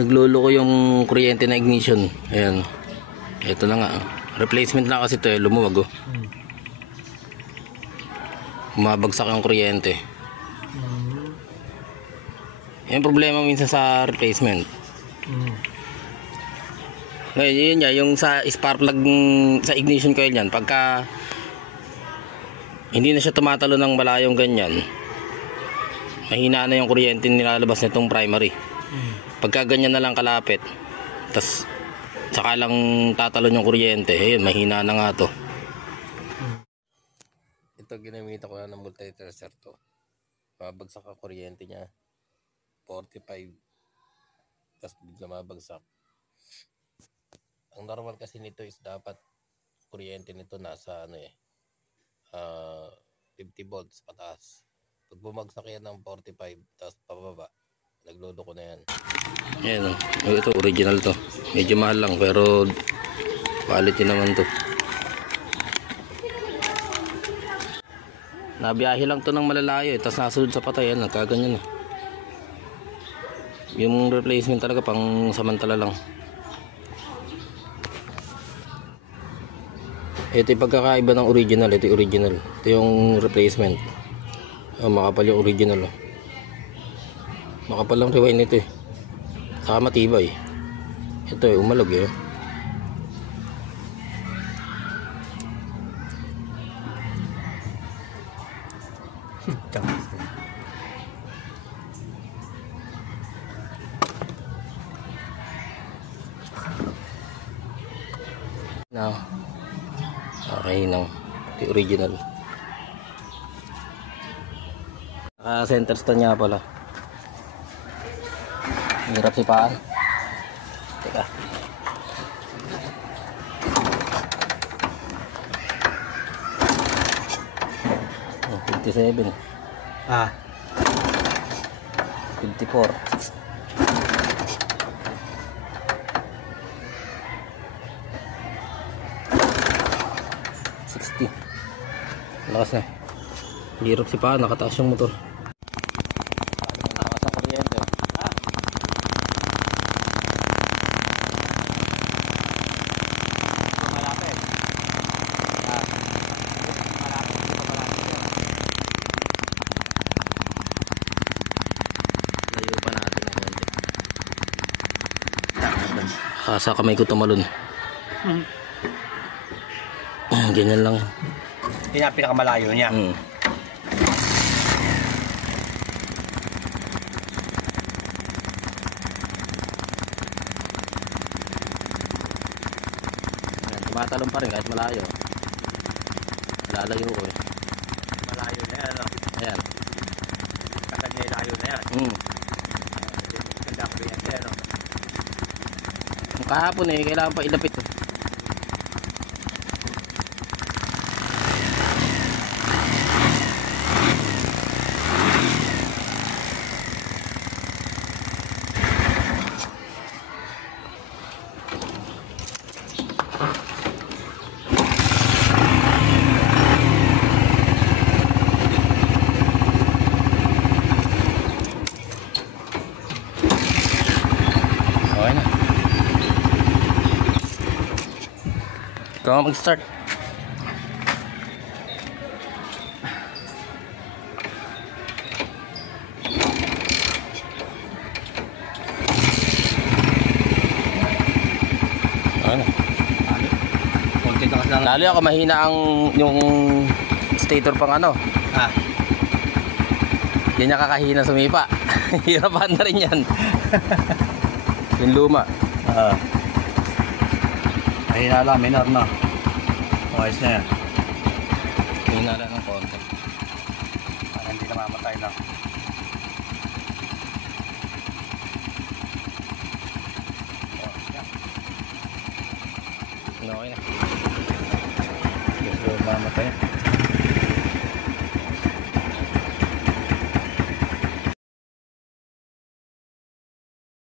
Nagluloko yung kuryente na ignition. Ayan. Ito na nga. Replacement na kasi ito eh. Lumuwag oh. Bumabagsak yung kuryente. Yung problema minsan sa replacement. Ngayon yun niya. Yung sa spark plug sa ignition coil yan. Pagka hindi na siya tumatalo ng malayong ganyan, mahina na yung kuryente nilalabas nitong primary. Pagka ganyan na lang kalapit, tas saka lang tatalon yung kuryente, ayun, mahina na nga to. Ito ginamita ko na ng multi-tracer to. Mabagsak ang kuryente niya 45, tas bigla mabagsak. Ang normal kasi nito is dapat kuryente nito nasa 50 volts pataas. Pag bumagsak yan ng 45 tapos pababa, nagluloko na yan. Ayan o, ito original to. Medyo mahal lang pero quality naman to. Nabiyahe lang to ng malalayo tapos nasunod sa patay. Yan, nagkaganyan eh. Yung replacement talaga pang samantala lang. Ito yung pagkakaiba ng original. Ito yung original. Ito yung replacement. Makapal yung original. Makapal lang rewind nito eh. Saka matibay. Ito eh, umalog eh. Now, okay lang. Ito yung original. Center stand niya pala. Hirap si paan. Teka. Oh, 57. 54. 60. Lakas na. Hirap si paan. Nakataas yung motor. Sa kamay ko tumalon. Ganyan lang. Yan ang pinakamalayo niya. Tumatalon pa rin kahit malayo. Lalayo ko eh. Malayo na yan. Ayan. Kata niya ilayo na yan. Ganda ko yan siya. Kahapon eh, kailangan pa ilapit. Okay na. Ikaw mag-start. Lalo ako mahina ang yung stator pang ano. Hindi niya kakahina sumipa. Hirapan na rin yan. Yung luma. Mahina lang, minor na. Okay na yan. Mahina lang ng konti. Para hindi na mamatay na. Okay na. Gusto mamatay.